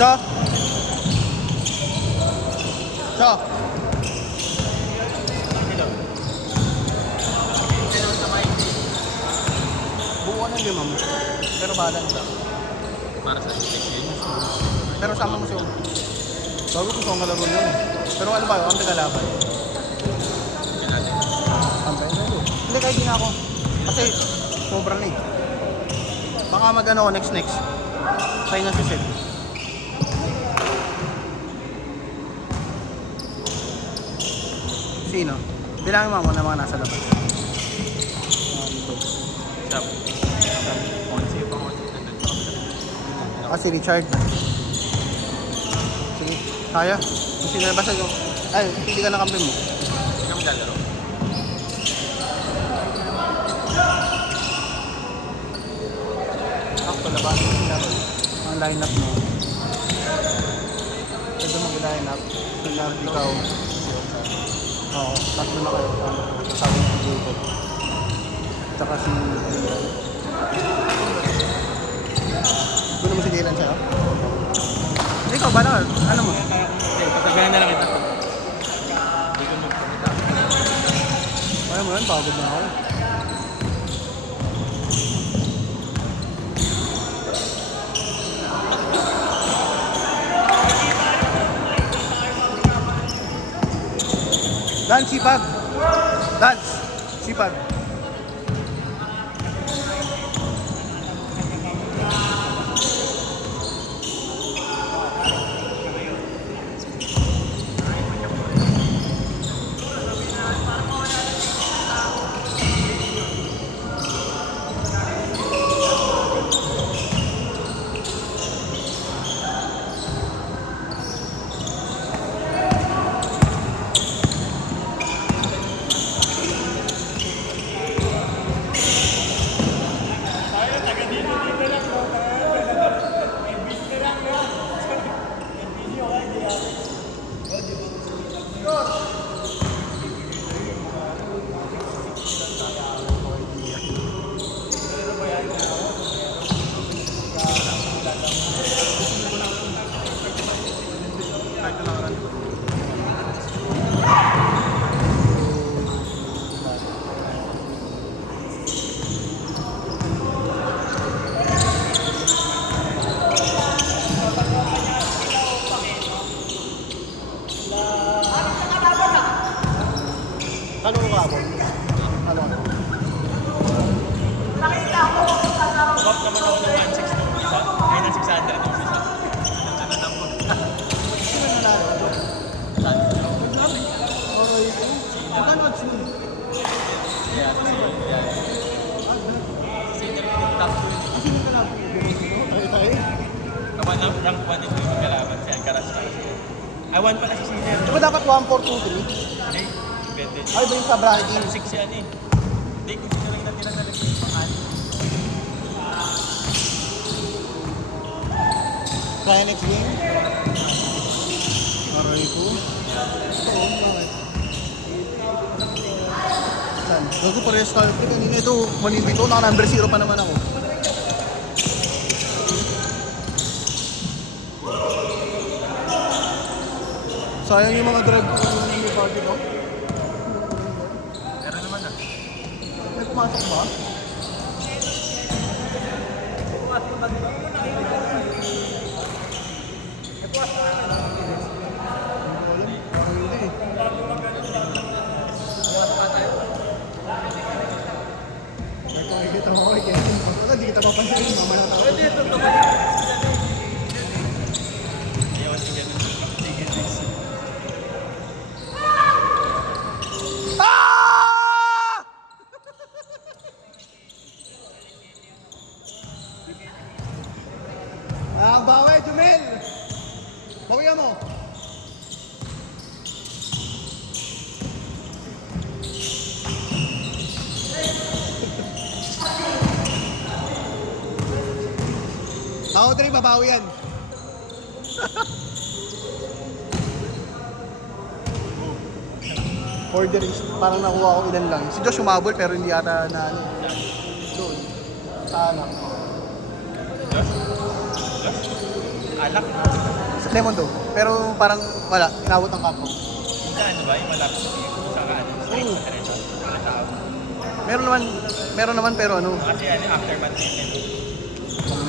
So? So? Buuan ng lima mo. Pero balance lang. Para sa yun. Pero sama mo siya. Bago ko sa malaro yun. Pero ano ba yun? Ang tagalaban. Yan natin. Ampay na yun. Hindi kahit di na ako. Kasi sobra na eh. Baka mag-ano ako next. Tayo na si Seb. Sino? Bilangin mo na mga nasa labas. Shop. Onsi pa onsi. Si Richard. Sige, kaya. Kung sinabasa yung... Ay, hindi ka nakampi mo. Hindi ka maglalaro. Ako, labasin mo yung laro. Ang line-up mo. Pwede mo line-up. Line-up ikaw. Oo, tatlo na kayo. Sabi mo si Jacob. Tsaka si... Doon mo si Dylan siya. Ikaw ba na? Ano mo? Patabihan na lang kita. Hindi ko magpapita. Kaya mo yan, pagod na ako. Lance, sipag! Lance, sipag! Ano mo ka ako? Ano? Top naman ako ng 160 nung isa. Ay, ng 600 nung isa. Ano na po? Sino nanalo? Okay. Magkano at sino? Yeah, senior top 2. Sino ka lang? Ay, tayo. Kawan ng rank 1 ito yung magkalaban. Si Alcaraz na. I want pala si senior. Di ba dapat 1, 4, 2, 3? Hindi, depende. Ay, ba yung sa bracket? 6 yan eh. Hindi, kung sino lang natira na yung pangalan. Kaya next game? Aray ko. Ito, bakit? Saan? Gago parehas tayo. Kanina ito, manindi ko. Naka number 0 pa naman ako. Sayang yung mga drug yung party ko. Meron naman ah. May pumasok ba? Kita mo kay Kevin. Wala, di kita papansin. Mama na tao. Pwede ito naman. Ayaw si Kevin. Sige, next. Ah! Ang bawi, Jumel! Bawian mo! Ako din, babawi yan. Order is parang nakuha ko ilan lang. Si Josh umabol pero hindi ata na ano. Doon. Sana. Alam Alak. Sa Lemon Dome. Pero parang wala, inabot ang kapro. Yung sa ano ba? Yung malapit sa ano? Straight Oo. sa diretso. Walang tao. Meron naman pero ano, Kasi ano, aftermath din.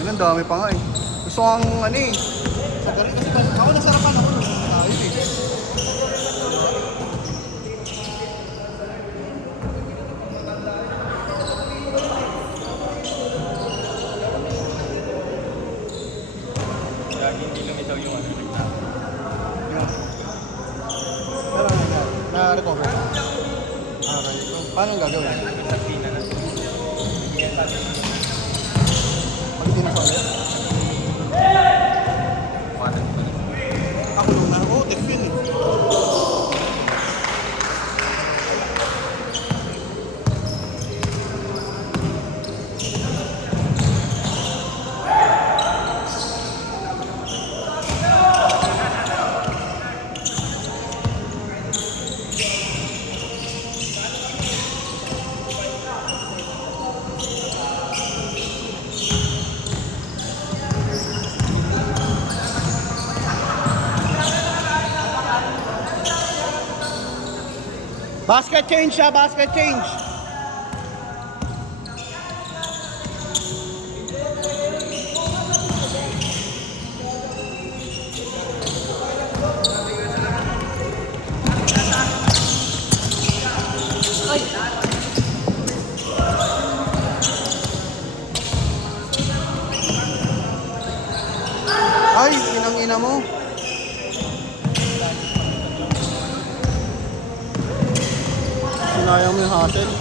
ang dami pa nga eh. Gusto kong ano eh. Sa galing kasi ako nasarapan ako nung tayo eh. Lagi hindi lumitaw yung ano. nagtao. Yun. Pero na-recover. Okay. Paano ang gagawin? Yung sa pina na. Yan lagi. Pag hindi na solid? Paano ko na? Ako nung na. Oh, tech yun eh. Basket change siya, basket change. Ay, inang-ina mo. Sinayang mo yung hassle.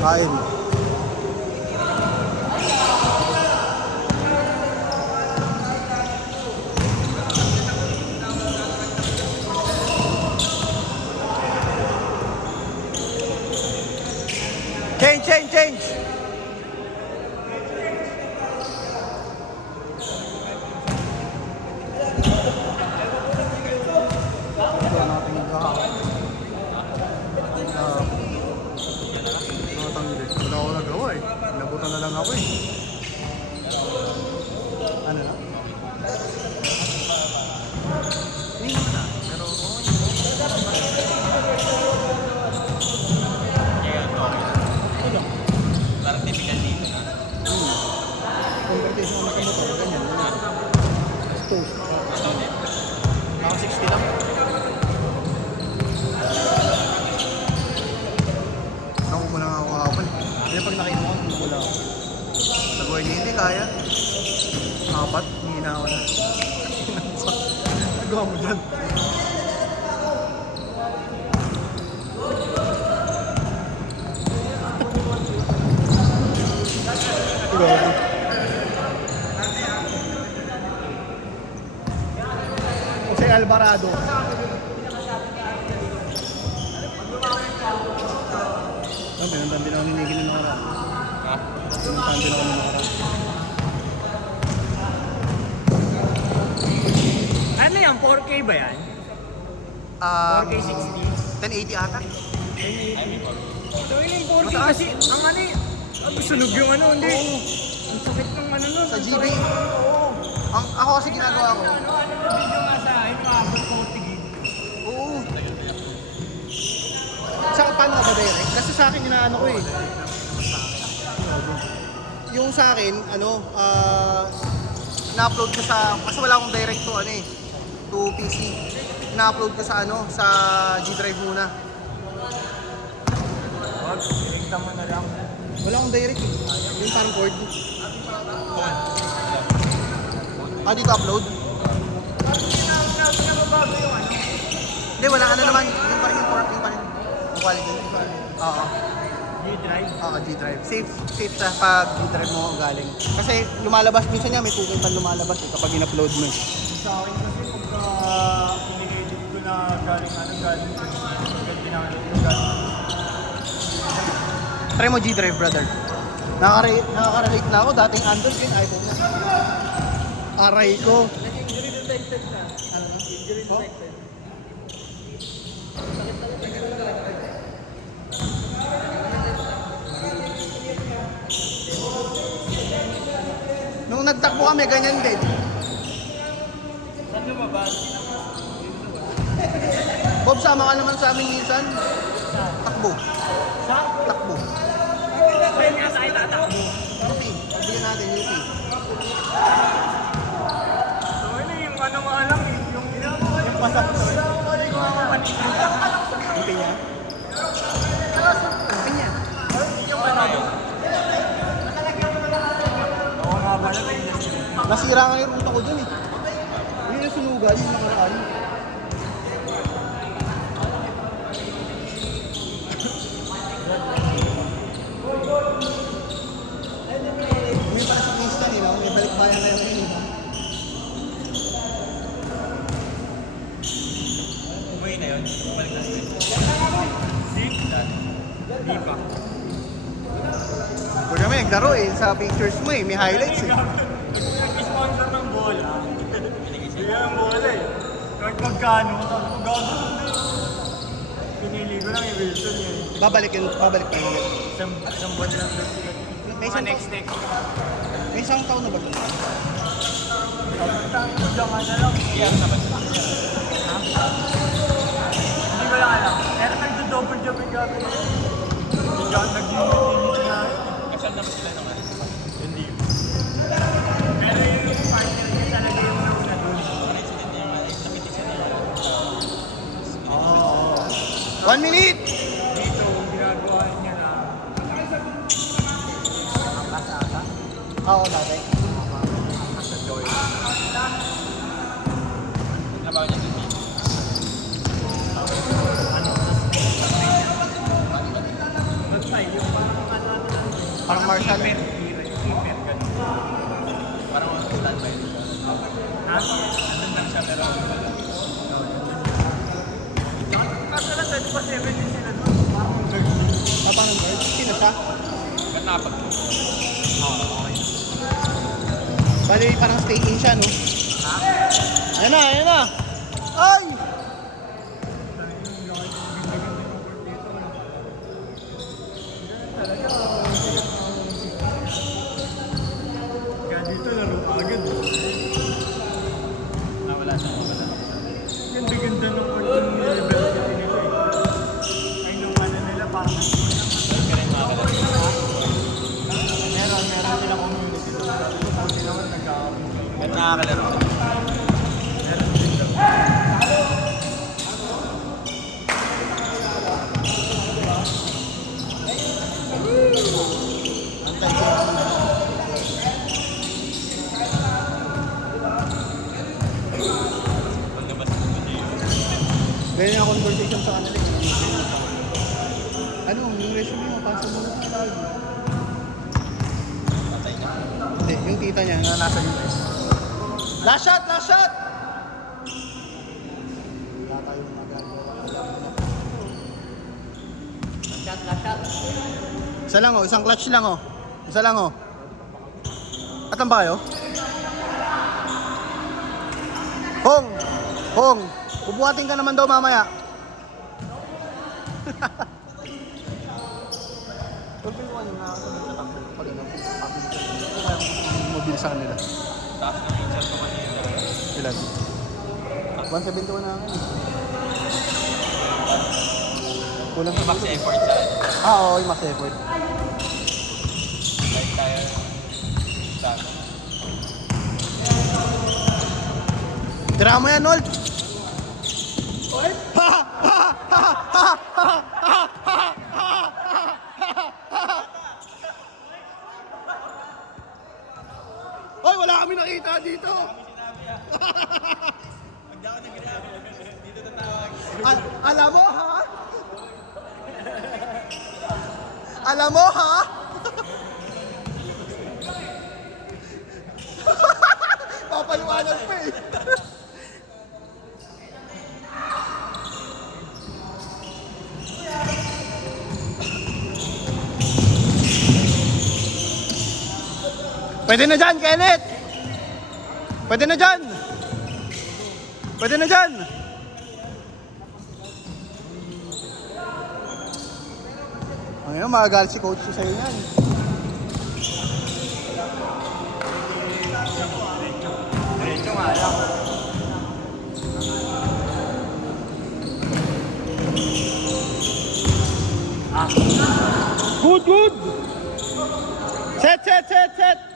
Kain. Change. Ito natin wala ako nagawa eh. Nabutan na lang ako eh. Ano na? Hindi naman na. Pero Kaya ano, parang typical dito na. conversation naman sa motor. Ganyan. Stove. Ito din. Naka 60 lang. Naku mo lang ako kahapon. Kaya pag nakita ko, wala ako. Nag-boy hindi kaya. Apat, hindi na ako na. Nagawa mo dyan. Grabe. Jose Alvarado. Pinuntan din ako hinigil ng nakaraan. Ha? Pinuntan din ako ng nakaraan. Ano yan? 4K ba yan? 4K 60? 1080 ata. Ito yun yung 4K kasi ang ano eh. Sunog yung ano, hindi. Ang sakit ng ano nun. Sa GB. Ako kasi ginagawa ko. Video nga sa akin, maabot 40 gig. Oo. Sa paano ka ba direct? Kasi sa akin inaano ko eh. Yung sa akin, na-upload ko sa, kasi wala akong direct to ano eh, to PC. Na-upload ko sa sa G Drive muna. Wag, direkta mo na lang. Wala akong direct eh. Yung parang cord. Dito upload? Hindi, wala ka na naman. Yung pa rin yung quality. Oo. G-Drive. Oo, G-Drive. Safe siya pag G-Drive mo galing. Kasi lumalabas, minsan niya may tukay pa lumalabas eh, kapag in-upload mo. Sa akin kasi pagka in-edit ko na galing Try mo G-Drive, brother. Nakaka-relate na ako. Dating Android yun, iPhone na. Aray ko. Injury detected na. Ano na? Injury detected. Nung takbo kami, ganyan din. Saan lumabas? Bob, sama ka naman sa amin minsan. Takbo. Sa? Takbo. Saan nga tayo tatakbo? UP. Sabihin natin, UP. So, ano yung ano nga lang eh. Yung pasak to. Yung mga panitita. UP niya? UP niya. Yung ano yung... Oo nga pala, may Nasira nga yung ruta ko dun eh. Yun yung sunugan, yung nakaraan. May para sa Kingston eh, no? May balik bayan na yun eh. umuwi na yun. Balik na yun. Di pa. Pag kami naglaro eh, sa pictures mo eh, may highlights eh. Nag-sponsor ng bola. Bigyan ng bola eh. Kahit magkano, gagawin. Pinili ko lang yung Wilson yun. Babalik pa yun. Isang buwan lang doon sila. May Mga isang next. May isang taon na ba siya? Diyan na lang. Yes, naman. Hindi ko lang alam. Pero nagdo-double job yung gabi na yun. Diyan nag-unit na yun. Kasal naman sila naman. Hindi. Pero yung final niya talaga yung nauna doon. Oh. 1 minute! Dito, ginagawa niya na ang kasaka. Oo, dati. Sa Joy. Nabaw niya dito. Mag-fight yung Parang Marshall. keeper, ganun. Parang standby. Ha? Nandun lang siya pero... Kaso lang, 30 sila doon. Parang Parang guard. Sino siya? ba't napag? Oo, okay. Bali, parang stay-in siya, no? Ha? Ayan na, ayan na! Ay! Kaya dito laro agad. Nawala siya. Ganda-ganda ng court ng level nila eh. Ay nung ano nila parang meron sila community doon. Buti naman nagkakaroon. Ba't nakakalaro? Meron din daw. Antay siya. Paglabas mo ko dito. Ganyan ang conversation sa kanila. eh. Ano, yung resume mo, pasa mo na sa tawag. Patay na. Hindi, yung tita niya na nasa US. Last shot! Last shot! Wala tayong magagawa. Isa lang oh, isang clutch lang oh. Isa lang oh. Atan ba kayo? Hong! Hong! Bubuhatin ka naman daw mamaya. Pagpinuan yung nakakasabay sa takbo. Pag ano, mobile sa kanila. Taas ng picture ko kanina. Ilan? 171 na nga. Kulang sa Max effort sa Oo, yung max effort. like tayo sa Tira mo yan, Nolt! Hoy, wala kami nakita dito! Alam mo, ha? Alam mo, ha? Papaliwanag pa eh. Pwede na dyan, Kenneth! Pwede na dyan! Pwede na dyan! Ngayon, magagalit si coach sa'yo yan. Good, good! Set, set, set, set!